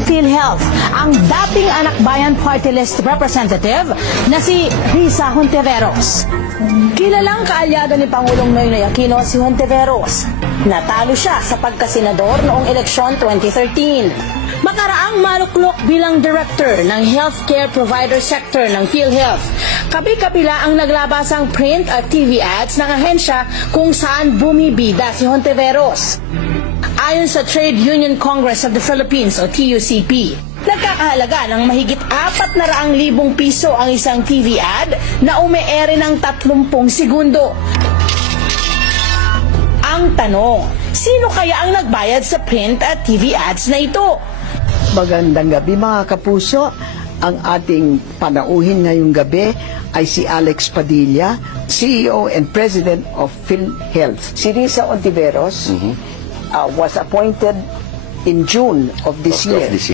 ng PhilHealth ang dating Anak Bayan Party List representative na si Risa Hontiveros. Kilalang kaalyado ni Pangulong Noynoy Aquino si Hontiveros. Natalo siya sa pagkasenador noong eleksyon 2013. Makaraang maluklok bilang director ng healthcare provider sector ng PhilHealth. Kabi-kabila ang naglabasang print at TV ads ng ahensya kung saan bumibida si Hontiveros. Ayon sa Trade Union Congress of the Philippines o TUCP, nagkakahalaga ng mahigit 400,000 piso ang isang TV ad na ume-ere ng 30 segundo. Ang tanong, sino kaya ang nagbayad sa print at TV ads na ito? Magandang gabi mga kapuso. Ang ating panauhin ngayong gabi ay si Alex Padilla, CEO and President of PhilHealth. Si Risa Hontiveros was appointed in June of this year